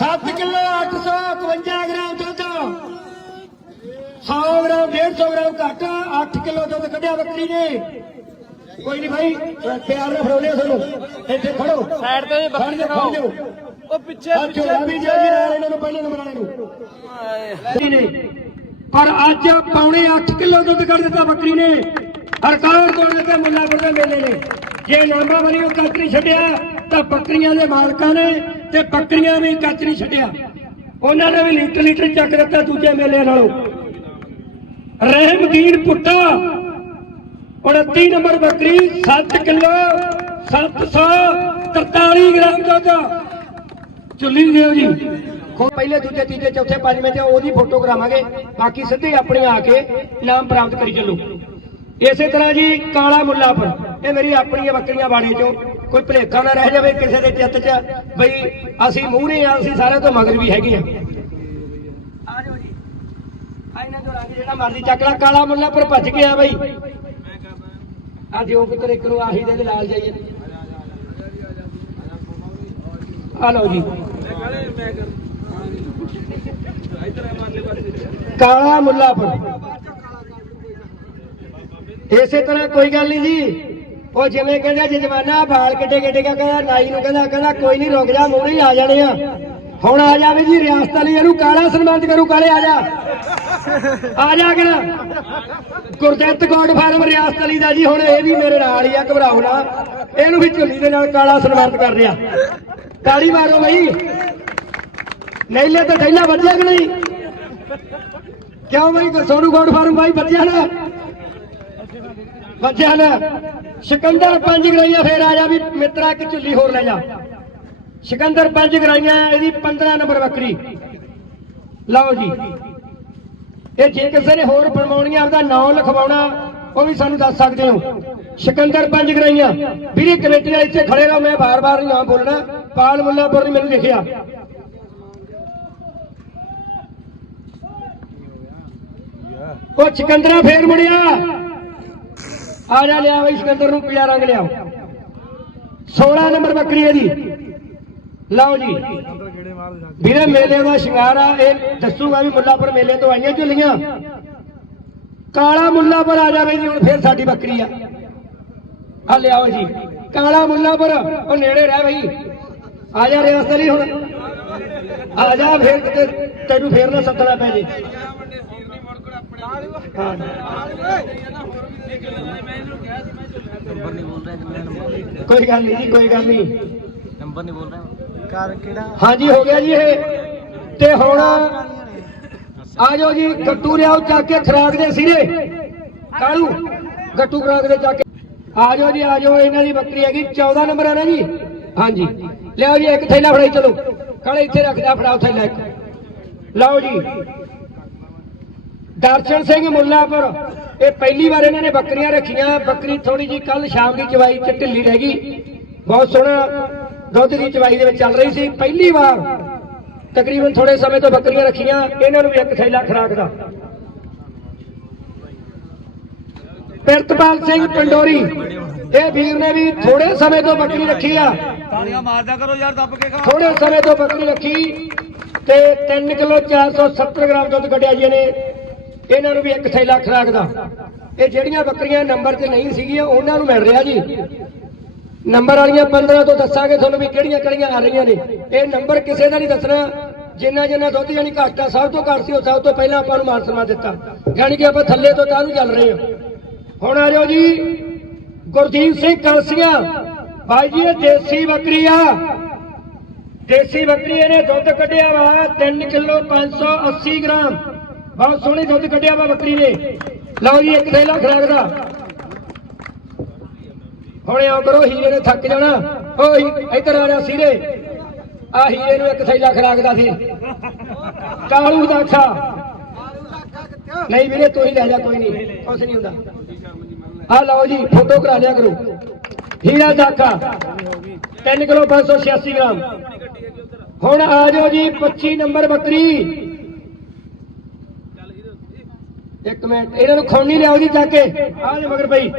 7 kilo 851 gram ਦੁੱਧ। 100 gram 150 gram ਘੱਟ 8 kilo ਦੁੱਧ ਕੱਢਿਆ ਬੱਕਰੀ ਨੇ। ਕੋਈ ਨਹੀਂ ਭਾਈ ਪਿਆਰ ਨਾਲ ਫੜਾਉਣੇ ਤੁਹਾਨੂੰ। ਇੱਥੇ ਖੜੋ ਸਾਈਡ ਤੇ ਬੱਕਰੀ ਦਿਖਾਓ। ਉਹ ਪਿੱਛੇ ਝੋਲਾ ਵੀ ਜੋ ਨਾਲ ਇਹਨਾਂ ਨੂੰ ਪਹਿਲੇ ਨੰਬਰ ਵਾਲੇ ਨੂੰ। ਪਰ ਅੱਜ ਪੌਣੇ 8 ਕਿਲੋ ਦੁੱਧ ਕੱਢ ਦਿੱਤਾ ਬੱਕਰੀ ਨੇ। ਰਿਕਾਰਡ ਤੋੜ ਦਿੱਤਾ ਮੁੱਲਾਪੁਰ ਦੇ ਮੇਲੇ ਨੇ। ਜੇ ਨਾਮਾ ਬਣੀ ਉਹ ਨਹੀਂ ਛੱਡਿਆ। ਤਾਂ ਬੱਕਰੀਆਂ ਦੇ ਮਾਲਕਾਂ ਨੇ ਤੇ ਬੱਕਰੀਆਂ ਵੀ ਕੱਚ ਨਹੀਂ ਛੱਡਿਆ। ਉਹਨਾਂ ਨੇ ਵੀ ਲੀਟਰ ਲੀਟਰ ਚੱਕ ਦਿੱਤਾ ਦੂਜੇ ਮੇਲੇ ਨਾਲੋਂ। ਰਹਿਮਦੀਨ ਪੁੱਟਾ। 29 ਨੰਬਰ ਬੱਕਰੀ 7 ਕਿਲੋ 743 ਗ੍ਰਾਮ ਦੁੱਧ। ਚੁੱਲੀ ਦੇਵ ਜੀ। ਖੋ, ਪਹਿਲੇ, ਦੂਜੇ, ਤੀਜੇ, ਚੌਥੇ, ਪੰਜਵੇਂ ਤੇ ਉਹਦੀ ਫੋਟੋ ਕਰਾਵਾਂਗੇ। ਬਾਕੀ ਸਿੱਧੇ ਆਪਣੇ ਆ ਕੇ ਇਨਾਮ ਪ੍ਰਾਪਤ ਕਰੀ ਚੱਲੋ। ਇਸੇ ਤਰ੍ਹਾਂ ਜੀ, ਕਾਲਾ ਮੁੱਲਾਪੁਰ ਇਹ ਮੇਰੀ ਆਪਣੀਆਂ ਬੱਕਰੀਆਂ ਬਾੜੇ ਚੋਂ। ਕੋਈ ਭਲੇਖਾ ਨਾ ਰਹਿ ਜਾਵੇ ਕਿਸੇ ਦੇ ਚਿੱਤ 'ਚ, ਬਈ ਅਸੀਂ ਮੂਹਰੇ ਆ, ਅਸੀਂ ਸਾਰਿਆਂ ਤੋਂ ਮਗਰ ਵੀ ਹੈਗੇ ਆ। ਆ ਜੀ। ਆ ਇਹਨਾਂ ਰੰਗ ਜਿਹੜਾ ਮਰਜ਼ੀ ਚੱਕ ਲੈ, ਕਾਲਾ ਮੁੱਲਾਪੁਰ ਭੱਜ ਗਿਆ ਬਈ। ਆ ਦਿਓ ਕਿਤੇ ਇੱਕ ਨੂੰ ਆਹੀ ਦੇ ਲਾਲ ਜਾਈਏ। ਆ ਲਓ ਜੀ। ਕਾਲਾ ਮੁੱਲਾਪੁਰ ਇਸੇ ਤਰ੍ਹਾਂ ਕੋਈ ਗੱਲ ਨਹੀਂ ਜੀ। ਉਹ ਜਿਵੇਂ ਕਹਿੰਦਾ ਜਜਮਾਨਾ ਬਾਲ ਕਿੱਡੇ ਕਿੱਡੇ ਕਹਿੰਦਾ, ਨਾਈ ਨੂੰ ਕਹਿੰਦਾ ਕਹਿੰਦਾ ਕੋਈ ਨਹੀਂ ਰੁਕ ਜਾ ਮੂਹਰੇ ਆ ਜਾਣੇ ਆ। ਹੁਣ ਆ ਜਾਵੇ ਜੀ ਰਿਆਸਤ ਵਾਲੀ ਇਹਨੂੰ ਕਾਲਾ ਸਨਮਾਨਿਤ ਕਰੂ, ਕਾਲੇ ਆ ਜਾ। ਆ ਜਾ ਕਰ ਗੁਰਦਿੱਤ ਗੋਡ ਫਾਰਮ ਰਿਆਸਤ ਵਾਲੀ ਦਾ ਜੀ, ਹੁਣ ਇਹ ਵੀ ਮੇਰੇ ਨਾਲ ਹੀ ਆ, ਘਬਰਾਓ ਨਾ। ਇਹਨੂੰ ਵੀ ਝੁੱਲੀ ਦੇ ਨਾਲ ਕਾਲਾ ਸਨਮਾਨਿਤ ਕਰ ਰਿਹਾ। ਕਾਲੀ ਮਾਰੋ ਬਈ। ਨੈਲੇ ਤਾਂ ਠੈਲਾ ਵੱਜਿਆ ਕਿ ਨਹੀਂ? ਕਿਉਂ ਬਈ ਸੋਨੂ ਗੋਡ ਫਾਰਮ ਬਾਈ, ਵੱਜਿਆ ਨਾ? ਵੱਜਿਆ ਨਾ? ਸਿਕੰਦਰ ਪੰਜ ਗਰਾਈਆਂ ਫੇਰ ਆ ਜਾ ਵੀ ਮਿੱਤਰਾ ਇੱਕ ਝੁੱਲੀ ਹੋਰ ਲੈ ਜਾ। ਸਿਕੰਦਰ ਪੰਜ ਗਰਾਈਆਂ, ਇਹਦੀ 15 ਨੰਬਰ ਬੱਕਰੀ। ਲਓ ਜੀ। ਇਹ ਜੇ ਕਿਸੇ ਨੇ ਹੋਰ ਬਣਵਾਉਣੀਆਂ ਆਪਦਾ ਨਾਮ ਲਿਖਵਾਉਣਾ, ਉਹ ਵੀ ਸਾਨੂੰ ਦੱਸ ਸਕਦੇ ਹੋ। ਸਿਕੰਦਰ ਪੰਜ ਗਰਾਈਆਂ। ਵੀਰੇ, ਕਮੇਟੀ ਵਾਲੇ ਇੱਥੇ ਖੜੇ ਰਹੋ, ਮੈਂ ਬਾਰ-ਬਾਰ ਨਹੀਂ ਨਾਮ ਬੋਲਣਾ। ਪਾਲ ਮੁੱਲਾਪੁਰ ਨੇ ਮੈਨੂੰ ਲਿਖਿਆ। ਉਹ ਸਿਕੰਦਰਾ ਫੇਰ ਮੁੜਿਆ। ਆ ਜਾ ਲਿਆ ਬਈ, ਸਿਕੰਦਰ ਨੂੰ ਪੀਲਾ ਰੰਗ ਲਿਆਓ। 16 ਨੰਬਰ ਬੱਕਰੀ ਹੈ ਜੀ। ਲਓ ਜੀ। ਵੀਰੇ, ਮੇਲੇ ਦਾ ਸ਼ਿੰਗਾਰ ਆ, ਇਹ ਦੱਸੂਗਾ ਵੀ ਮੁੱਲਾਪੁਰ ਮੇਲੇ ਤੋਂ ਆਈਆਂ ਝੁੱਲੀਆਂ। ਕਾਲਾ ਮੁੱਲਾਪੁਰ ਆ ਜਾਵੇ ਜੀ, ਹੁਣ ਫੇਰ ਸਾਡੀ ਬੱਕਰੀ ਆ। ਆ ਲਿਆਓ ਜੀ। ਕਾਲਾ ਮੁੱਲਾਪੁਰ, ਉਹ ਨੇੜੇ ਰਹਿ ਬਈ। ਆ ਜਾ ਰਿਆਸਤ ਅਲੀ ਹੁਣ। ਆ ਜਾ ਫੇਰ ਕਿਤੇ ਤੈਨੂੰ ਫੇਰ ਨਾ ਸੱਦਣਾ ਪੈ ਜੇ। ਹਾਂ। ਨੰਬਰ ਨਹੀਂ ਬੋਲ ਰਿਹਾ ਕੋਈ ਗੱਲ ਨਹੀਂ ਜੀ ਕੋਈ ਗੱਲ ਨਹੀਂ। ਨੰਬਰ ਨਹੀਂ ਬੋਲ ਰਿਹਾ ਕਾਰ ਕਿਹੜਾ? ਹਾਂਜੀ ਹੋ ਗਿਆ ਜੀ ਇਹ। ਤੇ ਹੁਣ ਆ ਜਾਓ ਜੀ ਗੱਟੂ ਲਿਆਓ ਚੱਕ ਕੇ ਖਰਾਕ ਦੇ ਸਿਰੇ। ਕਾਲੂ ਗੱਟੂ ਖਰਾਕ ਦੇ ਚੱਕ ਕੇ। ਆ ਜਾਓ ਜੀ ਆ ਜਾਓ ਇਹਨਾਂ ਦੀ ਬੱਕਰੀ ਹੈਗੀ 14 ਨੰਬਰ ਆ ਨਾ ਜੀ। ਹਾਂਜੀ। ਲਿਆਓ ਜੀ ਇੱਕ ਥੈਲਾ ਫੜਾਈ ਚਲੋ। ਕਾਲੇ ਇੱਥੇ ਰੱਖ ਜਾ ਫੜਾਓ ਥੈਲਾ ਇੱਕ। ਲਓ ਜੀ। ਦਰਸ਼ਨ ਸਿੰਘ ਮੁੱਲਾਪੁਰ। ਇਹ ਪਹਿਲੀ ਵਾਰ ਇਹਨਾਂ ਨੇ ਬੱਕਰੀਆਂ ਰੱਖੀਆਂ। ਬੱਕਰੀ ਥੋੜੀ ਜੀ ਕੱਲ ਸ਼ਾਮ ਦੀ ਚਵਾਈ ਚ ਢਿੱਲੀ ਰਹਿ ਗਈ। ਬਹੁਤ ਸੋਹਣਾ ਦੁੱਧ ਦੀ ਚਵਾਈ ਦੇ ਵਿੱਚ ਚੱਲ ਰਹੀ ਸੀ। ਪਹਿਲੀ ਵਾਰ ਤਕਰੀਬਨ ਥੋੜੇ ਸਮੇਂ ਤੋਂ ਬੱਕਰੀਆਂ ਰੱਖੀਆਂ। ਇਹਨਾਂ ਨੂੰ ਵੀ ਇੱਕ ਥੈਲਾ ਖਰਾਕ ਦਾ। ਪਿਰਤਪਾਲ ਸਿੰਘ ਪੰਡੋਰੀ ਇਹ ਵੀਰ ਨੇ ਵੀ ਥੋੜੇ ਸਮੇਂ ਤੋਂ ਬੱਕਰੀ ਰੱਖੀ ਆ। ਤਾਲੀਆਂ ਮਾਰਦਾ ਕਰੋ ਯਾਰ ਦੱਬ ਕੇ ਥੋੜੇ ਸਮੇਂ ਤੋਂ ਬੱਕਰੀ ਰੱਖੀ ਤੇ 3 ਕਿਲੋ 470 ਗ੍ਰਾਮ ਦੁੱਧ ਕੱਢਿਆ ਜੀ ਨੇ ਇਹਨਾਂ ਨੂੰ ਵੀ ਇੱਕ ਥੈਲਾ ਖਰਾਕ ਦਾ। ਇਹ ਜਿਹੜੀਆਂ ਬੱਕਰੀਆਂ ਨੰਬਰ ਤੇ ਨਹੀਂ ਸੀਗੀਆਂ, ਉਹਨਾਂ ਨੂੰ ਮਿਲ ਰਿਹਾ ਜੀ। ਨੰਬਰ ਵਾਲੀਆਂ 15 ਤੋਂ ਦੱਸਾਂਗੇ ਤੁਹਾਨੂੰ ਵੀ ਕਿਹੜੀਆਂ ਕਿਹੜੀਆਂ ਆ ਰਹੀਆਂ ਨੇ। ਇਹ ਨੰਬਰ ਕਿਸੇ ਦਾ ਨਹੀਂ ਦੱਸਣਾ। ਜਿੰਨਾ ਜਿੰਨਾ ਦੁੱਧ ਯਾਨੀ ਘੱਟ ਸਭ ਤੋਂ ਘੱਟ ਸੀ, ਉਹ ਸਭ ਤੋਂ ਪਹਿਲਾਂ ਆਪਾਂ ਨੂੰ ਮਾਨ ਸਨਮਾਨ ਦਿੱਤਾ। ਯਾਨੀ ਕਿ ਆਪਾਂ ਥੱਲੇ ਤੋਂ ਤਾਂ ਨੂੰ ਚੱਲ ਰਹੇ ਹਾਂ। ਹੁਣ ਆ ਜਾਓ ਜੀ, ਗੁਰਦੀਪ ਸਿੰਘ ਕਲਸੀਆਂ। ਭਾਈ ਜੀ, ਇਹ ਦੇਸੀ ਬੱਕਰੀ ਆ। ਦੇਸੀ ਬੱਕਰੀ ਇਹਨੇ ਦੁੱਧ ਕੱਢਿਆ ਵਾ 3 ਕਿਲੋ 580 ਗ੍ਰਾਮ। ਬਹੁਤ ਸੋਹਣੀ ਦੁੱਧ ਕੱਢਿਆ ਵਾ ਬੱਕਰੀ ਨੇ। ਲਓ ਜੀ, ਇੱਕ ਥੈਲਾ ਖਰਾਕ ਦਾ। ਹੁਣ ਆਓ ਕਰੋ, ਹੀਰੇ ਨੇ ਥੱਕ ਜਾਣਾ। ਓ ਇੱਧਰ ਆ ਜਾ ਸੀਰੇ। ਆ ਹੀਰੇ ਨੂੰ ਇੱਕ ਥੈਲਾ ਖਰਾਕ ਦਾ ਸੀ। ਕਾਲੂ ਦਾ ਅੱਖਾ। ਨਹੀਂ ਵੀਰੇ, ਤੂੰ ਹੀ ਲੈ ਜਾ, ਕੋਈ ਨਹੀਂ। ਕੁਛ ਨਹੀਂ ਹੁੰਦਾ। ਆ ਲਓ ਜੀ, ਫੋਟੋ ਕਰਾ ਲਿਆ ਕਰੋ। Heera Dakha 3 kilo 586 gram. ਹੁਣ ਆ ਜਾਓ ਜੀ 25 ਨੰਬਰ ਬੱਕਰੀ। ਇੱਕ ਮਿੰਟ, ਇਹਨਾਂ ਨੂੰ ਖੌਣੀ ਲਿਆਓ ਜੀ ਜਾ ਕੇ। ਆ ਜੇ ਮਗਰ ਪਈ।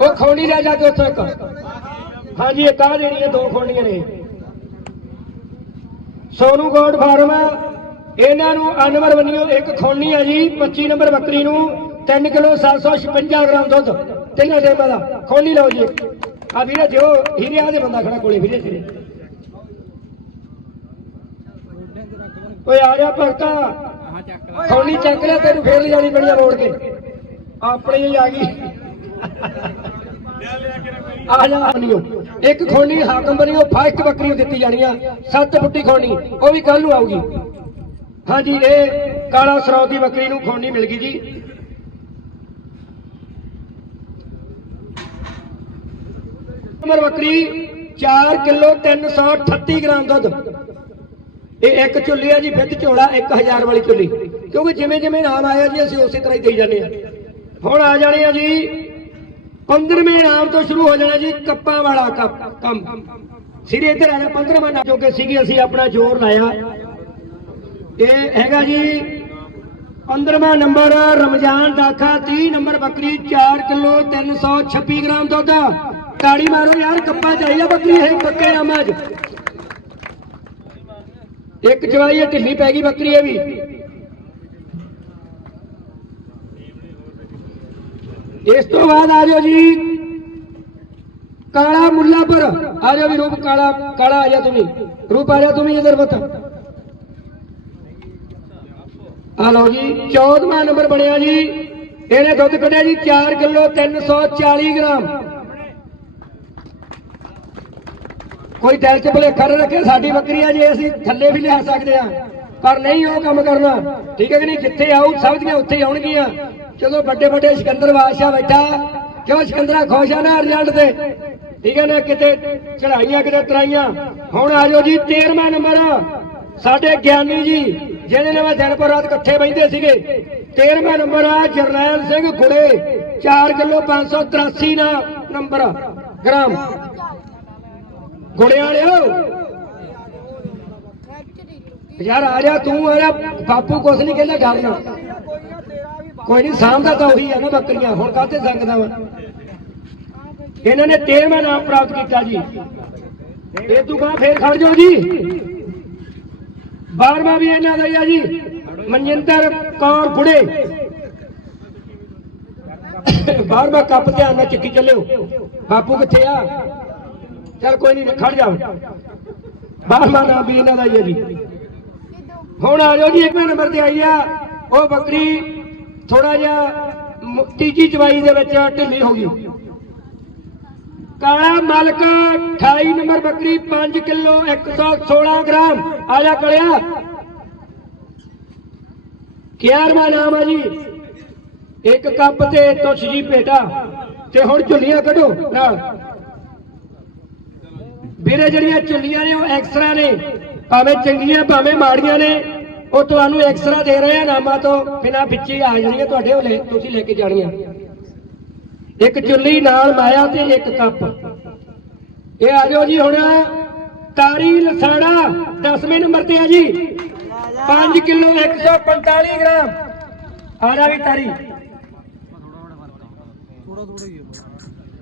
ਉਹ ਖੌਣੀ ਲਿਆ ਜਾ ਕੇ ਉੱਥੋਂ ਇੱਕ। ਹਾਂਜੀ, ਇੱਕ ਆ ਦੇਣੀ ਹੈ ਦੋ ਖੌਣੀਆਂ ਨੇ। ਸੋਨੂ ਗੋਡ ਫਾਰਮ ਇਹਨਾਂ ਨੂੰ ਅਨਵਰ ਵੰਨਿਓ ਇੱਕ ਖੋਣੀ ਆ ਜੀ 25 ਨੰਬਰ ਬੱਕਰੀ ਨੂੰ 3 ਕਿਲੋ 756 ਗ੍ਰਾਮ ਦੁੱਧ। ਤਿੰਨਾਂ ਟਾਈਮਾਂ ਦਾ। ਖੋਣੀ ਲਓ ਜੀ ਆ ਵੀਰੇ ਜੋ ਹੀਰਿਆ ਦੇ ਬੰਦਾ ਖੜਾ ਕੋਲੇ, ਵੀਰੇ ਤੇਰੇ ਓਏ ਆ ਜਾ ਭਗਤਾ। ਖੋਣੀ ਚੱਕ ਲਿਆ, ਤੈਨੂੰ ਫੇਰ ਲਿਜਾਣੀ ਪੈਣੀ ਆ ਮੋੜ ਕੇ। ਆਪਣੀ ਹੀ ਆ ਗਈ। ਆ ਜਾ ਬਣਿਓ ਇੱਕ ਖੋਣੀ ਹਾਕਮ ਬਣਿਓ ਫਾਸਟ ਬੱਕਰੀ ਨੂੰ ਦਿੱਤੀ ਜਾਣੀ ਆ ਸੱਤ ਫੁੱਟੀ ਖੋਣੀ ਉਹ ਵੀ ਕੱਲ ਨੂੰ ਆਊਗੀ। ਹਾਂਜੀ, ਇਹ ਕਾਲਾ ਸਰੌਤ ਦੀ ਬੱਕਰੀ ਨੂੰ ਖੋਣੀ ਮਿਲ ਗਈ ਜੀ। ਨੰਬਰ ਬੱਕਰੀ 4 ਕਿਲੋ 338 ਗ੍ਰਾਮ ਦੁੱਧ। ਇਹ ਇੱਕ ਚੁੱਲੀ ਆ ਜੀ, ਵਿੱਚ ਝੋਲਾ 1000 ਵਾਲੀ ਚੁੱਲੀ ਕਿਉਂਕਿ ਜਿਵੇਂ ਜਿਵੇਂ ਨਾਮ ਆਇਆ ਜੀ, ਅਸੀਂ ਉਸੇ ਤਰ੍ਹਾਂ ਹੀ ਦੇਈ ਜਾਂਦੇ ਆ ਹੁਣ ਆ ਜਾਣੇ ਆ ਜੀ 15ਵੇਂ ਨਾਮ ਤੋਂ ਸ਼ੁਰੂ ਹੋ ਜਾਣਾ ਜੀ, ਕੱਪਾਂ ਵਾਲਾ ਕੰਮ ਸਿਰੇ ਇੱਧਰ ਆਣਾ 15ਵਾਂ ਨਾਮ ਜੋ ਸੀਗੀ, ਅਸੀਂ ਆਪਣਾ ਜ਼ੋਰ ਲਾਇਆ। ਇਹ ਹੈਗਾ ਜੀ 15ਵਾਂ ਨੰਬਰ, ਰਮਜ਼ਾਨ ਦਾਖਾ 30 ਨੰਬਰ ਬੱਕਰੀ 4 ਕਿਲੋ 326 ਗ੍ਰਾਮ ਦੁੱਧ। ਤਾੜੀ ਮਾਰੋ ਯਾਰ, ਕੱਪਾ ਚਾਹੀਦਾ ਬੱਕਰੀ, ਇਹ ਪੱਕੇ ਆਮਾਂ 'ਚ ਇੱਕ ਚਵਾਈ ਇਹ ਢਿੱਲੀ ਪੈ ਗਈ ਬੱਕਰੀ, ਇਹ ਵੀ। ਇਸ ਤੋਂ ਬਾਅਦ ਆ ਜਾਓ ਜੀ। ਕਾਲਾ ਮੁੱਲਾਪੁਰ ਆ ਜਾਓ ਵੀ ਰੂਪ ਕਾਲਾ ਕਾਲਾ ਆ ਜਾ ਤੁਸੀਂ। ਰੂਪ ਆ ਜਾ ਤੁਸੀਂ ਇਧਰ ਬਤ ਆ ਲਓ ਜੀ 14ਵਾਂ ਨੰਬਰ ਬਣਿਆ ਜੀ। ਇਹਨੇ ਦੁੱਧ ਕੱਢਿਆ ਜੀ 4 ਕਿਲੋ 340 ਗ੍ਰਾਮ। ਕੋਈ ਦਿਲ ਚ ਭੁਲੇਖਾ ਨਾ ਰੱਖੇ, ਸਾਡੀ ਬੱਕਰੀ ਆ ਜੇ, ਅਸੀਂ ਥੱਲੇ ਵੀ ਲਿਆ ਸਕਦੇ ਆ। ਪਰ ਨਹੀਂ ਉਹ ਕੰਮ ਕਰਨਾ। ਠੀਕ ਹੈ ਕਿ ਨਹੀਂ? ਜਿੱਥੇ ਆਉ ਸਮਝ ਕੇ ਉੱਥੇ ਆਉਣਗੀਆਂ। ਚਲੋ ਵੱਡੇ ਵੱਡੇ ਸਿਕੰਦਰ ਬਾਦਸ਼ਾਹ ਬੈਠਾ। ਕਿਉਂ ਸਿਕੰਦਰਾ ਖੁਸ਼ ਆ ਨਾ ਰਿਜ਼ਲਟ ਤੇ? ਠੀਕ ਹੈ ਨਾ, ਕਿਤੇ ਚੜਾਈਆਂ ਕਿਤੇ ਤਰਾਈਆਂ। ਹੁਣ ਆ ਜਾਓ ਜੀ 13ਵਾਂ ਨੰਬਰ। ਸਾਡੇ ਗਿਆਨੀ ਜੀ ਜਿਹੜੇ ਨੇ ਮੈਂ ਦਿਨ ਰਾਤ ਇਕੱਠੇ ਬੈਠਦੇ ਸੀਗੇ। 13ਵਾਂ ਨੰਬਰ ਆ, ਜਰਨੈਲ ਸਿੰਘ ਗੁੜੇ 4 ਕਿਲੋ 583 ਨਾ ਨੰਬਰ। ਗ੍ਰਾਮ। ਗੁੜੇ ਵਾਲਿਓ। ਯਾਰ ਆ ਜਾ, ਤੂੰ ਆ ਜਾ। ਬਾਪੂ ਕੁਛ ਨਹੀਂ ਕਹਿੰਦਾ, ਡਰਨਾ। ਕੋਈ ਨਹੀਂ ਸਾਹਮਣਾ ਤਾਂ ਉਹੀ ਆ ਨਾ ਬੱਕਰੀਆਂ। ਹੁਣ ਕਾਹਤੇ ਸੰਗਦਾ ਵਾ? ਇਹਨਾਂ ਨੇ 13ਵਾਂ ਨਾਮ ਪ੍ਰਾਪਤ ਕੀਤਾ ਜੀ। ਇਹ ਤੋਂ ਬਾਅਦ ਫੇਰ ਖੜ ਜਾਓ ਜੀ। 12ਵਾਂ ਵੀ ਇਹਨਾਂ ਦਾ ਹੀ ਆ ਜੀ। ਮਨਜਿੰਦਰ ਕੌਰ ਗੁੜੇ 12ਵਾਂ ਕੱਪ ਧਿਆਨ ਨਾਲ ਚੱਕੀ ਚੱਲਿਓ। ਬਾਪੂ ਕਿੱਥੇ ਆ? ਚਲ ਕੋਈ ਨਹੀਂ ਖੜ ਜਾਓ ਬਾਰਵਾਂ ਨਾਮ ਵੀ ਇਹਨਾਂ ਦਾ ਹੀ ਹੈ ਜੀ। ਹੁਣ ਆ ਜਾਓ ਜੀ ਇੱਕਵੇਂ ਨੰਬਰ ਤੇ ਆਈ ਆ। ਉਹ ਬੱਕਰੀ ਥੋੜਾ ਜਿਹਾ ਤੀਜੀ ਚਵਾਈ ਦੇ ਵਿੱਚ ਢਿੱਲੀ ਹੋ ਗਈ। ਕਾਲਾ ਮਲਕ 28 ਨੰਬਰ ਬੱਕਰੀ 5 ਕਿਲੋ 116 ਗ੍ਰਾਮ। ਆ ਜਾ ਕਲਿਆ। 11ਵਾਂ ਨਾਮ ਆ ਜੀ। ਇੱਕ ਕੱਪ ਤੇ ਤੁਛ ਜੀ ਪੇਟਾ। ਤੇ ਹੁਣ ਝੁੱਲੀਆਂ ਕੱਢੋ ਨਾਲ। ਵੀਰੇ, ਜਿਹੜੀਆਂ ਝੁੱਲੀਆਂ ਨੇ, ਉਹ ਐਕਸਟਰਾ ਨੇ। ਭਾਵੇਂ ਚੰਗੀਆਂ, ਭਾਵੇਂ ਮਾੜੀਆਂ ਨੇ। ਉਹ ਤੁਹਾਨੂੰ ਐਕਸਟਰਾ ਦੇ ਰਹੇ ਆ ਨਾਮਾਂ ਤੋਂ। ਬਿਨਾਂ ਵਿੱਚ ਹੀ ਆ ਜਾਣਗੀਆਂ ਤੁਹਾਡੇ ਹੋਲੇ, ਤੁਸੀਂ ਲੈ ਕੇ ਜਾਣੀਆਂ। ਇੱਕ ਚੁੱਲੀ ਨਾਲ ਮਾਇਆ ਤੇ ਇੱਕ ਕੱਪ। ਇਹ ਆ ਜਾਓ ਜੀ ਹੁਣ। ਤਾਰੀ ਲਸਾੜਾ 10ਵੇਂ ਨੰਬਰ ਤੇ ਆ ਜੀ। 5 ਕਿਲੋ 145 ਗ੍ਰਾਮ। ਆ ਜਾ ਵੀ ਤਾਰੀ।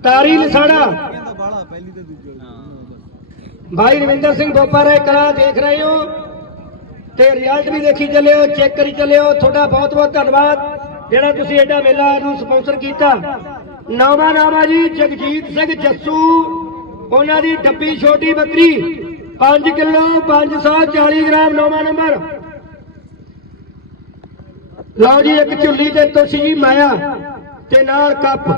ਤਾਰੀ ਲਸਾੜਾ ਭਾਈ ਰਵਿੰਦਰ ਸਿੰਘ ਬੋਪਾ ਬੋਪਾਰਾ ਕਲਾ ਦੇਖ ਰਹੇ ਹੋ। ਤੇ ਰਿਜ਼ਲਟ ਵੀ ਦੇਖੀ ਚੱਲਿਓ ਚੈੱਕ ਕਰੀ ਚੱਲਿਓ। ਤੁਹਾਡਾ ਬਹੁਤ ਬਹੁਤ ਧੰਨਵਾਦ। ਜਿਹੜਾ ਤੁਸੀਂ ਐਡਾ ਮੇਲਾ ਨੂੰ ਸਪਾਂਸਰ ਕੀਤਾ। ਨਵਾਂ ਨਾਮ ਆ ਜੀ, ਜਗਜੀਤ ਸਿੰਘ ਜੱਸੂ, ਉਹਨਾਂ ਦੀ ਡੱਬੀ ਛੋਟੀ ਬੱਕਰੀ 5 ਕਿਲੋ 540 ਗ੍ਰਾਮ ਨੌਵਾਂ ਨੰਬਰ। ਲਓ ਜੀ, ਇੱਕ ਝੁੱਲੀ ਤੇ ਤੁਸੀਂ ਜੀ ਮਾਇਆ ਤੇ ਨਾਲ ਕੱਪ।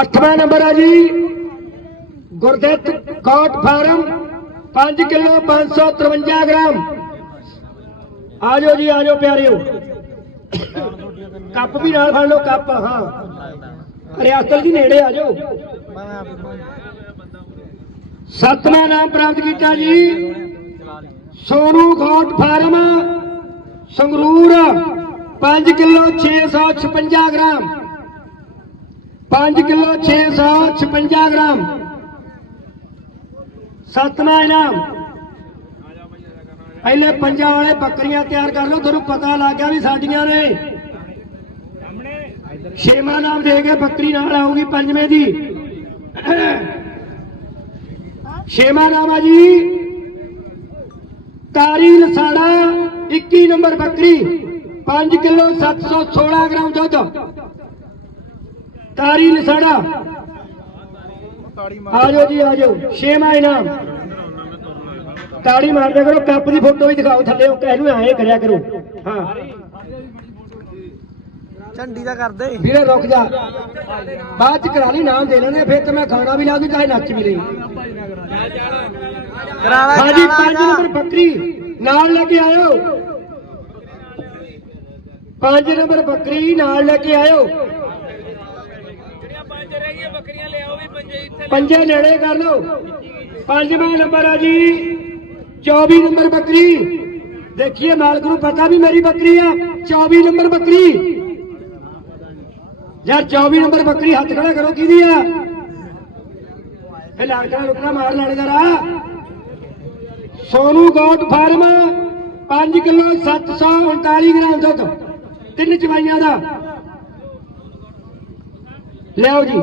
ਅੱਠਵਾਂ ਨੰਬਰ ਆ ਜੀ, Gurditt Kot farm. 5 kilo 553 gram. ਆ ਜਾਓ ਜੀ ਆ ਜਾਓ ਪਿਆਰਿਓ। ਕੱਪ ਵੀ ਨਾਲ ਫੜ ਲਓ, ਕੱਪ, ਹਾਂ। ਰਿਆਸਤ ਦੀ ਨੇੜੇ ਆ ਜਾਓ ਸੱਤਵਾਂ ਨਾਮ ਪ੍ਰਾਪਤ ਕੀਤਾ ਜੀ। Sonu Khot farm, Sangrur 5 kilo 656 gram. 5 kilo 656 gram. ਸੱਤਵਾਂ ਪਹਿਲੇ ਪੰਜਾਂ ਵਾਲੇ ਬੱਕਰੀਆਂ ਤਿਆਰ ਕਰ ਲਓ, ਤੁਹਾਨੂੰ ਪਤਾ ਲੱਗ ਗਿਆ ਵੀ ਸਾਡੀਆਂ ਨੇ। ਛੇਵਾਂ ਨਾਮ ਦੇ ਕੇ ਬੱਕਰੀ ਨਾਲ ਆਊਗੀ ਪੰਜਵੇਂ ਦੀ। ਛੇਵਾਂ ਨਾਮ ਆ ਜੀ। ਤਾਰੀ ਲਸਾੜਾ 21 ਨੰਬਰ ਬੱਕਰੀ। 5 ਕਿਲੋ 716 ਗ੍ਰਾਮ ਦੁੱਧ। ਤਾਰੀ ਲਸਾੜਾ ਆਜੋ ਜੀ ਆਜੋ। ਛੇਵਾਂ ਇਨਾਮ। ਤਾੜੀ ਮਾਰਦੇ ਕਰੋ ਕੱਪ ਦੀ ਫੋਟੋ ਵੀ ਦਿਖਾਓ ਥੱਲੇ ਉਹ ਇਹਨੂੰ ਐਂ ਕਰਿਆ ਕਰੋ। ਹਾਂ। ਝੰਡੀ ਦਾ ਕਰਦੇ। ਵੀਰੇ ਰੁਕ ਜਾ। ਬਾਅਦ ਚ ਕਰਾ ਲਈ ਨਾਮ ਦੇ ਲੈਣੇ ਫਿਰ ਤੇ ਮੈਂ ਖਾਣਾ ਵੀ ਲਾ ਦੂੰ ਚਾਹੇ ਨੱਚ ਵੀ ਲਈ। ਕਰਾ ਲੈ ਹਾਂਜੀ 5 ਨੰਬਰ ਬੱਕਰੀ ਨਾਲ ਲੈ ਕੇ ਆਇਓ। 5 ਨੰਬਰ ਬੱਕਰੀ ਨਾਲ ਲੈ ਕੇ ਆਇਓ। ਪੰਜੇ ਨੇੜੇ ਕਰ ਲਓ। ਪੰਜਵਾਂ ਨੰਬਰ ਆ ਜੀ। 24 ਨੰਬਰ ਬੱਕਰੀ। ਦੇਖੀਏ, ਮਾਲਕ ਨੂੰ ਪਤਾ ਵੀ ਮੇਰੀ ਬੱਕਰੀ ਆ। 24 ਨੰਬਰ ਬੱਕਰੀ। ਯਾਰ 24 ਨੰਬਰ ਬੱਕਰੀ ਹੱਥ ਖੜਾ ਕਰੋ, ਕਿਹਦੀ ਆ? ਇਹ ਲੜਕਾ ਰੁਕਣਾ, ਮਾਰ ਲਾਣੇਦਾਰਾ Sonu goat farm 5 kilo 739 gram ਦੁੱਧ। ਤਿੰਨ ਚਵਾਈਆਂ ਦਾ। ਲਿਆਓ ਜੀ।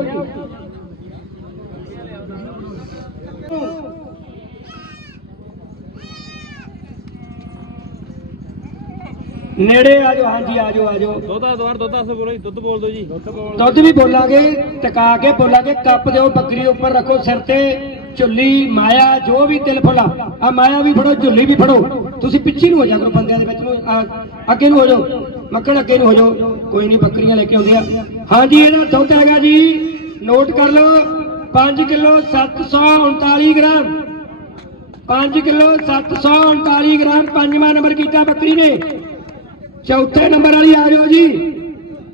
ਨੇੜੇ ਆ ਜਾਓ ਹਾਂਜੀ ਆ ਜਾਓ ਆ ਜਾਓ। ਦੁੱਧ ਆ ਦੁਆਰ ਦੁੱਧ ਦੱਸ ਬੋਲੋ ਜੀ ਦੁੱਧ ਬੋਲ ਦਿਓ ਜੀ। ਦੁੱਧ ਵੀ ਬੋਲਾਂਗੇ ਟਕਾ ਕੇ ਬੋਲਾਂਗੇ ਕੱਪ ਦਿਓ ਬੱਕਰੀ ਉੱਪਰ ਰੱਖੋ ਸਿਰ ਤੇ ਝੁੱਲੀ ਮਾਇਆ ਜੋ ਵੀ ਤਿਲ ਫੁਲਾ ਆ ਮਾਇਆ ਵੀ ਫੜੋ ਝੁੱਲੀ ਵੀ ਫੜੋ। ਤੁਸੀਂ ਪਿੱਛੇ ਨੂੰ ਹੋ ਜਾ ਕਰੋ ਬੰਦਿਆਂ ਦੇ ਵਿੱਚ ਨੂੰ ਆ, ਅੱਗੇ ਨੂੰ ਹੋ ਜਾਓ। ਮੱਕੜ ਅੱਗੇ ਨੂੰ ਹੋ ਜਾਓ। ਕੋਈ ਨਹੀਂ ਬੱਕਰੀਆਂ ਲੈ ਕੇ ਆਉਂਦੇ ਆ। ਹਾਂਜੀ ਇਹਦਾ ਦੁੱਧ ਹੈਗਾ ਜੀ। ਨੋਟ ਕਰ ਲਓ। 5 ਕਿਲੋ 739 ਗ੍ਰਾਮ। 5 kilo 739 gram. ਪੰਜਵਾਂ ਨੰਬਰ ਕੀਤਾ ਬੱਕਰੀ ਨੇ। ਚੌਥੇ ਨੰਬਰ ਵਾਲੀ ਆ ਜਾਓ ਜੀ।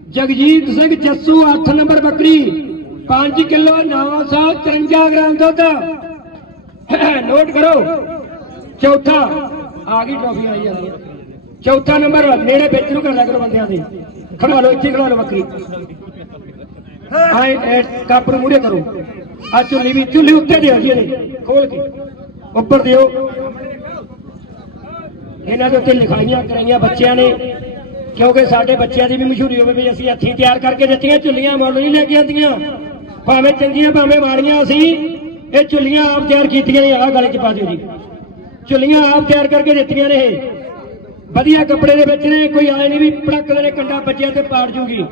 ਜਗਜੀਤ ਸਿੰਘ ਜੱਸੂ 8 ਨੰਬਰ ਬੱਕਰੀ। 5 ਕਿਲੋ 953 ਗ੍ਰਾਮ ਦੁੱਧ। ਨੋਟ ਕਰੋ। ਚੌਥਾ। ਆ ਗਈ ਟਰਾਫੀ ਆਈ ਜਾਂਦੀ ਹੈ ਚੌਥਾ ਨੰਬਰ, ਨੇੜੇ ਵਿੱਚ ਨੂੰ ਕਰ ਲਿਆ ਕਰੋ ਬੰਦਿਆਂ ਦੇ। ਖੜਾ ਲਓ, ਇੱਥੇ ਖੜਾ ਲਓ ਬੱਕਰੀ। ਆਏ ਕੱਪ ਨੂੰ ਮੂਰੇ ਕਰੋ। ਆ ਝੁੱਲੀ ਵੀ, ਝੁੱਲੀ ਉੱਤੇ ਦਿਓ ਜੀ ਇਹਦੇ। ਖੋਲ ਕੇ। ਉੱਪਰ ਦਿਓ। ਇਹਨਾਂ ਦੇ ਉੱਤੇ ਲਿਖਾਈਆਂ ਕਰਾਈਆਂ ਬੱਚਿਆਂ ਨੇ। ਕਿਉਂਕਿ ਸਾਡੇ ਬੱਚਿਆਂ ਦੀ ਵੀ ਮਸ਼ਹੂਰੀ ਹੋਵੇ ਵੀ ਅਸੀਂ ਹੱਥੀਂ ਤਿਆਰ ਕਰਕੇ ਦਿੱਤੀਆਂ ਚੁੱਲੀਆਂ ਮੁੱਲ ਨਹੀਂ ਲੈ ਕੇ ਆਉਂਦੀਆਂ। ਭਾਵੇਂ ਚੰਗੀਆਂ, ਭਾਵੇਂ ਮਾੜੀਆਂ ਅਸੀਂ, ਇਹ ਚੁੱਲੀਆਂ ਆਪ ਤਿਆਰ ਕੀਤੀਆਂ ਨੇ, ਆਹ ਗਲੇ 'ਚ ਪਾ ਦਿਓ ਜੀ। ਝੁੱਲੀਆਂ ਆਪ ਤਿਆਰ ਕਰਕੇ ਦਿੱਤੀਆਂ ਨੇ। ਇਹ ਵਧੀਆ ਕੱਪੜੇ ਦੇ ਵਿੱਚ ਨੇ, ਕੋਈ ਆਏ ਨਹੀਂ ਵੀ ਪੜਕਦੇ ਨੇ, ਕੰਡਾ ਬੱਚਿਆਂ ਤੇ ਪਾੜ ਜੂਗੀ।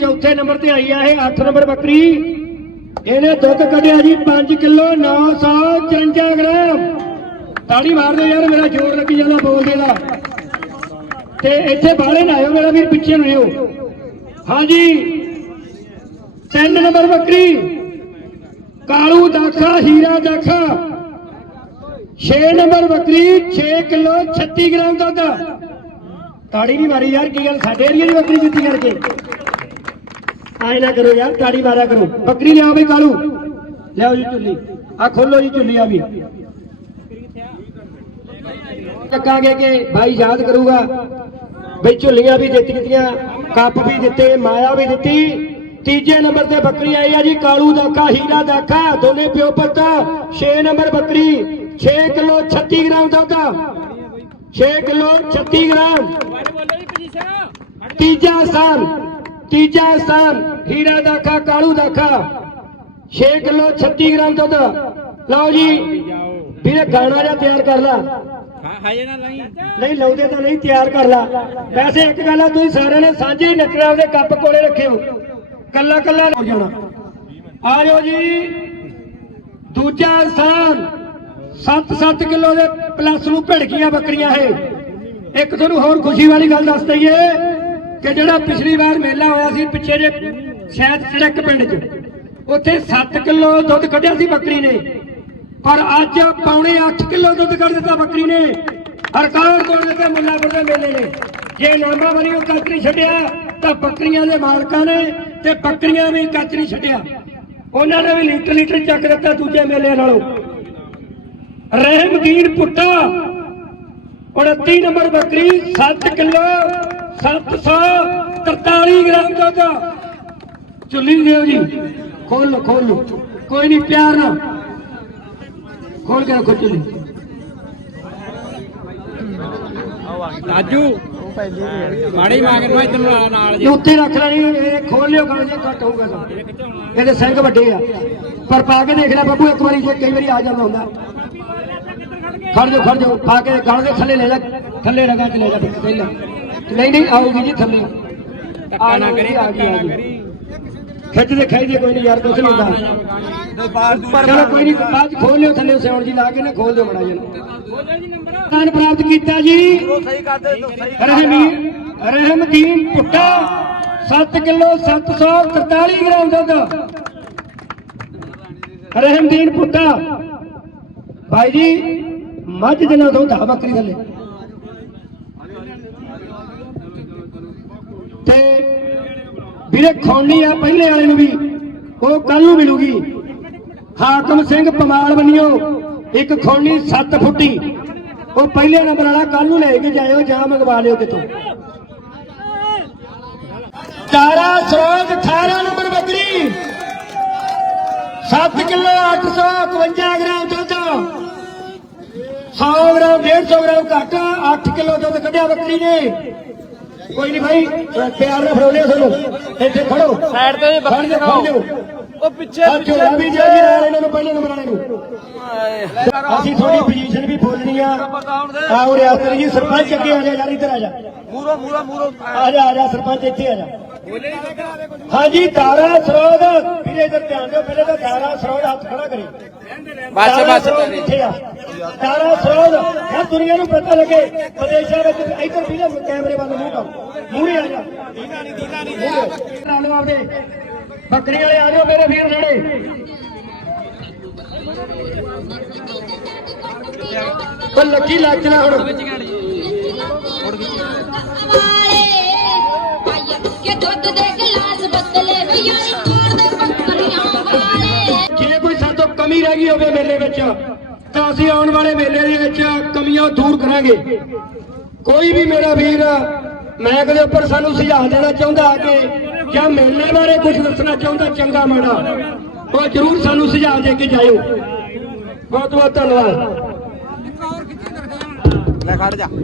ਚੌਥੇ ਨੰਬਰ ਤੇ ਆਈ ਆ ਇਹ 8 ਨੰਬਰ ਬੱਕਰੀ। ਇਹਨੇ ਦੁੱਧ ਕੱਢਿਆ ਜੀ 5 ਕਿਲੋ 954 ਗ੍ਰਾਮ। ਤਾੜੀ ਮਾਰ ਦਿਓ ਯਾਰ, ਮੇਰਾ ਜ਼ੋਰ ਲੱਗੀ ਜਾਂਦਾ ਬੋਲਦੇ ਦਾ। ਤੇ ਇੱਥੇ ਬਾਹਲੇ ਨਾ ਆਇਓ ਮੇਰਾ ਵੀਰ ਪਿੱਛੇ ਨੂੰ ਆਇਓ। ਹਾਂਜੀ। 3 ਨੰਬਰ ਬੱਕਰੀ ਕਾਲੂ ਦਾਖਾ ਹੀਰਾ ਦਾਖਾ 6 ਨੰਬਰ ਬੱਕਰੀ 6 ਕਿਲੋ 36 ਗ੍ਰਾਮ ਦੁੱਧ ਤਾੜੀ ਨਹੀਂ ਮਾਰੀ ਯਾਰ ਕੀ ਗੱਲ ਸਾਡੇ ਏਰੀਏ ਦੀ ਬੱਕਰੀ ਜਿੱਤੀ ਕਰਕੇ ਆਏ ਨਾ ਕਰੋ ਯਾਰ ਤਾੜੀ ਮਾਰਿਆ ਕਰੋ ਬੱਕਰੀ ਲਿਆਓ ਬਈ ਕਾਲੂ ਲਿਆਓ ਜੀ ਝੁੱਲੀ ਆ ਖੋਲੋ ਜੀ ਝੁੱਲੀ ਆ ਵੀ ਚੱਕਾਂਗੇ ਕਿ ਭਾਈ ਯਾਦ ਕਰੂਗਾ ਬਈ ਝੁੱਲੀਆਂ ਵੀ ਦਿੱਤੀ ਦਿੱਤੀਆਂ ਕੱਪ ਵੀ ਦਿੱਤੇ ਮਾਇਆ ਵੀ ਦਿੱਤੀ ਤੀਜੇ ਨੰਬਰ ਤੇ ਬੱਕਰੀ ਆਈ ਆ ਜੀ, ਕਾਲੂ ਦਾਖਾ, ਹੀਰਾ ਦਾਖਾ, ਦੋਨੇ ਪਿਓ ਪੁੱਤ। 6 ਨੰਬਰ ਬੱਕਰੀ 6 ਕਿਲੋ 36 ਗ੍ਰਾਮ ਦੁੱਧ। 6 ਕਿਲੋ 36 ਗ੍ਰਾਮ। ਤੀਜਾ ਸਥਾਨ ਤੀਜਾ ਸਥਾਨ, ਹੀਰਾ ਦਾਖਾ, ਕਾਲੂ ਦਾਖਾ। 6 ਕਿਲੋ 36 ਗ੍ਰਾਮ ਦੁੱਧ। ਲਓ ਜੀ, ਵੀਰੇ, ਗਾਣਾ ਜਿਹਾ ਤਿਆਰ ਕਰ ਲਾ। ਨਹੀਂ ਨਹੀਂ ਲਾਉਂਦੇ ਤਾਂ ਨਹੀਂ, ਤਿਆਰ ਕਰ ਲਾ। ਵੈਸੇ ਇੱਕ ਗੱਲ ਆ, ਤੁਸੀਂ ਸਾਰਿਆਂ ਨੇ ਸਾਂਝੇ ਨੱਚਣਾ ਉਹਦੇ ਕੱਪ ਕੋਲੇ ਰੱਖਿਓ ਕੱਲਾ ਕੱਲਾ ਹੋ ਜਾਣਾ। ਆ ਜਾਓ ਜੀ। ਦੂਜਾ ਸਥਾਨ। 7-7 ਕਿਲੋ ਦੇ ਪਲੱਸ ਨੂੰ ਭਿੜਕੀਆਂ ਬੱਕਰੀਆਂ ਇਹ। ਇੱਕ ਤੁਹਾਨੂੰ ਹੋਰ ਖੁਸ਼ੀ ਵਾਲੀ ਗੱਲ ਦੱਸ ਦਈਏ ਕਿ ਜਿਹੜਾ ਪਿਛਲੀ ਵਾਰ ਮੇਲਾ ਹੋਇਆ ਸੀ, ਪਿੱਛੇ ਜੇ ਸ਼ਾਇਦ ਸੜਕ ਪਿੰਡ 'ਚ, ਉੱਥੇ 7 ਕਿਲੋ ਦੁੱਧ ਕੱਢਿਆ ਸੀ ਬੱਕਰੀ ਨੇ। ਪਰ ਅੱਜ ਪੌਣੇ 8 ਕਿਲੋ ਦੁੱਧ ਕੱਢ ਦਿੱਤਾ ਬੱਕਰੀ ਨੇ। ਰਿਕਾਰਡ ਤੋੜ ਦਿੱਤਾ ਮੁੱਲਾਪੁਰ ਦੇ ਮੇਲੇ ਨੇ। ਜੇ ਨਾਮਾ ਵਾਲੀ ਉਹ ਕੱਚ ਨਹੀਂ ਛੱਡਿਆ, ਤਾਂ ਬੱਕਰੀਆਂ ਦੇ ਮਾਲਕਾਂ ਨੇ ਤੇ ਬੱਕਰੀਆਂ ਵੀ ਕੱਚ ਨਹੀਂ ਛੱਡਿਆ। ਉਹਨਾਂ ਨੇ ਵੀ ਲੀਟਰ ਲੀਟਰ ਚੱਕ ਦਿੱਤਾ ਦੂਜੇ ਮੇਲਿਆਂ ਨਾਲੋਂ। ਰਹਿਮਦੀਨ ਪੁੱਟਾ 29 ਨੰਬਰ ਬੱਕਰੀ 7 ਕਿਲੋ 743 ਗ੍ਰਾਮ ਦੁੱਧ। ਚੁੱਲੀ ਦਿਓ ਜੀ। ਖੋਲ ਲਓ ਖੋਲ ਕੋਈ ਨਹੀਂ, ਪਿਆਰ ਨਾਲ। ਖੋਲ ਕੇ ਰੱਖੋ ਚੁੱਲੀ ਰਾਜੂ ਮਾੜੀ ਮੰਗ ਨੂੰ ਇਧਰ ਨਾਲ ਨਾਲ ਇਹ ਉੱਤੇ ਰੱਖ ਲੈਣੀ ਇਹ ਖੋਲ ਲਿਓ ਗਲ ਜੇ ਘੱਟ ਹੋਊਗਾ ਤਾਂ। ਇਹਦੇ ਸਿੰਘ ਵੱਡੇ ਆ। ਪਰ ਪਾ ਕੇ ਦੇਖ ਲੈ ਬੱਬੂ ਇੱਕ ਵਾਰੀ ਜੇ ਕਈ ਵਾਰੀ ਆ ਜਾਂਦਾ ਹੁੰਦਾ। ਖੜ ਜਾ ਖੜ ਜਾ ਪਾ ਕੇ ਗਲ ਦੇ ਥੱਲੇ ਲੈ ਜਾ ਥੱਲੇ ਲਗਾ ਕੇ ਲੈ ਜਾ ਪਹਿਲਾਂ। ਨਹੀਂ ਨਹੀਂ ਆਊਗੀ ਜੀ ਥੱਲੇ। ਧੱਕਾ ਨਾ ਕਰੀ ਆ ਨਾ ਗਈ। ਕਰੀ ਖਿੱਚਦੇ ਖਾਈਦੇ ਕੋਈ ਨਹੀਂ ਯਾਰ ਕੁਛ ਨਹੀਂ ਹੁੰਦਾ। ਚਲੋ ਕੋਈ ਨਹੀਂ ਬਾਅਦ ਖੋਲ ਲਿਓ ਥੱਲੇ ਸਿਉਣ ਜੀ ਲਾ ਕੇ ਨਾ ਖੋਲ ਦਿਓ ਮੜਾ ਜੀ ਸਥਾਨ ਪ੍ਰਾਪਤ ਕੀਤਾ ਜੀ। ਸਹੀ ਕਰਦੇ ਸਹੀ ਰਹਿਮੀ ਰਹਿਮਦੀਨ ਪੁੱਟਾ। 7 ਕਿਲੋ 743 ਗ੍ਰਾਮ ਦੁੱਧ। ਰਹਿਮਦੀਨ ਪੁੱਟਾ। ਭਾਈ ਜੀ ਮੱਝ ਦੇ ਨਾਲ ਦੁੱਧ ਆ ਬੱਕਰੀ ਥੱਲੇ। ਤੇ ਵੀਰੇ ਖੌਣੀ ਆ ਪਹਿਲੇ ਵਾਲੇ ਨੂੰ ਵੀ ਉਹ ਕੱਲ ਨੂੰ ਮਿਲੂਗੀ। ਹਾਕਮ ਸਿੰਘ ਪਮਾਲ ਬੰਨਿਓ ਇੱਕ ਖੌਣੀ 7 ਫੁੱਟੀ। ਉਹ ਪਹਿਲੇ ਨੰਬਰ ਵਾਲਾ ਕੱਲ ਨੂੰ ਲੈ ਕੇ ਜਾਇਓ ਜਾਂ ਮੰਗਵਾ ਲਿਓ ਕਿਤੋਂ। ਤਾਰਾ ਸਰੋਜ 18 ਨੰਬਰ ਬੱਕਰੀ। 7 ਕਿਲੋ 851 ਗ੍ਰਾਮ ਦੁੱਧ। 100 ਗ੍ਰਾਮ 150 ਗ੍ਰਾਮ ਘੱਟ 8 ਕਿਲੋ ਦੁੱਧ ਕੱਢਿਆ ਬੱਕਰੀ ਨੇ। ਕੋਈ ਨਹੀਂ ਭਾਈ ਪਿਆਰ ਨਾਲ ਫੜਾਉਣੇ ਤੁਹਾਨੂੰ। ਇੱਥੇ ਖੜੋ। ਸਾਈਡ ਤੇ ਬੱਕਰੀ ਜਾਓ। ਉਹ ਪਿੱਛੇ ਆ ਝੋਲਾ ਵੀ ਜੇ ਜੀ ਨਾਲ ਇਹਨਾਂ ਨੂੰ ਪਹਿਲੇ ਨੰਬਰ ਵਾਲੇ ਨੂੰ। ਅਸੀਂ ਤੁਹਾਡੀ ਪੋਜੀਸ਼ਨ ਵੀ ਬੋਲਣੀ ਆ। ਆਓ ਰਿਆਸਤ ਜੀ ਸਰਪੰਚ ਅੱਗੇ ਆ ਜਾ ਯਾਰ ਇੱਧਰ ਆ ਜਾ। ਮੂਰੋ ਮੂਰੋ ਮੂਰੋ। ਆ ਜਾ ਆ ਜਾ ਸਰਪੰਚ ਇੱਥੇ ਆ ਜਾ। ਹਾਂਜੀ ਦਾਰਾ ਸਰੋਦ ਵੀਰੇ ਇੱਧਰ ਧਿਆਨ ਦਿਓ ਪਹਿਲੇ ਤਾਂ ਦਾਰਾ ਸਰੋਦ ਹੱਥ ਖੜਾ ਕਰੀ। ਬਸ ਬਸ ਦਾਰਾ ਸਰੋਦ ਇਹ ਦੁਨੀਆ ਨੂੰ ਪਤਾ ਲੱਗੇ ਵਿਦੇਸ਼ਾਂ ਵਿੱਚ ਇੱਧਰ ਵੀਰੇ ਕੈਮਰੇ ਵੱਲ ਮੂੰਹ ਕਰ। ਮੂਹਰੇ ਆ ਜਾ। ਦੀਨਾ ਨਹੀਂ ਦੀਨਾ ਨਹੀਂ। ਰਾਣੋ ਆਪਦੇ ਬੱਕਰੀ ਵਾਲੇ ਆ ਜਾਓ ਮੇਰੇ ਵੀਰ ਨੇੜੇ। ਉਹ ਲੱਗੀ ਲੱਗ ਹੁਣ। ਜੇ ਕੋਈ ਸਾਡੇ ਤੋਂ ਕਮੀ ਰਹਿ ਗਈ ਹੋਵੇ ਮੇਲੇ ਵਿੱਚ, ਤਾਂ ਅਸੀਂ ਆਉਣ ਵਾਲੇ ਮੇਲੇ ਦੇ ਵਿੱਚ ਕਮੀਆਂ ਦੂਰ ਕਰਾਂਗੇ। ਕੋਈ ਵੀ ਮੇਰਾ ਵੀਰ, ਮੈਂ ਕਦੇ ਉੱਪਰ ਸਾਨੂੰ ਸੁਝਾਅ ਦੇਣਾ ਚਾਹੁੰਦਾ ਕਿ ਜਾਂ ਮੇਲੇ ਬਾਰੇ ਕੁਝ ਦੱਸਣਾ ਚਾਹੁੰਦਾ ਚੰਗਾ ਮਾੜਾ? ਉਹ ਜ਼ਰੂਰ ਸਾਨੂੰ ਸੁਝਾਅ ਦੇ ਕੇ ਜਾਇਓ। ਬਹੁਤ ਬਹੁਤ ਧੰਨਵਾਦ ਲੈ ਖੜ ਜਾ।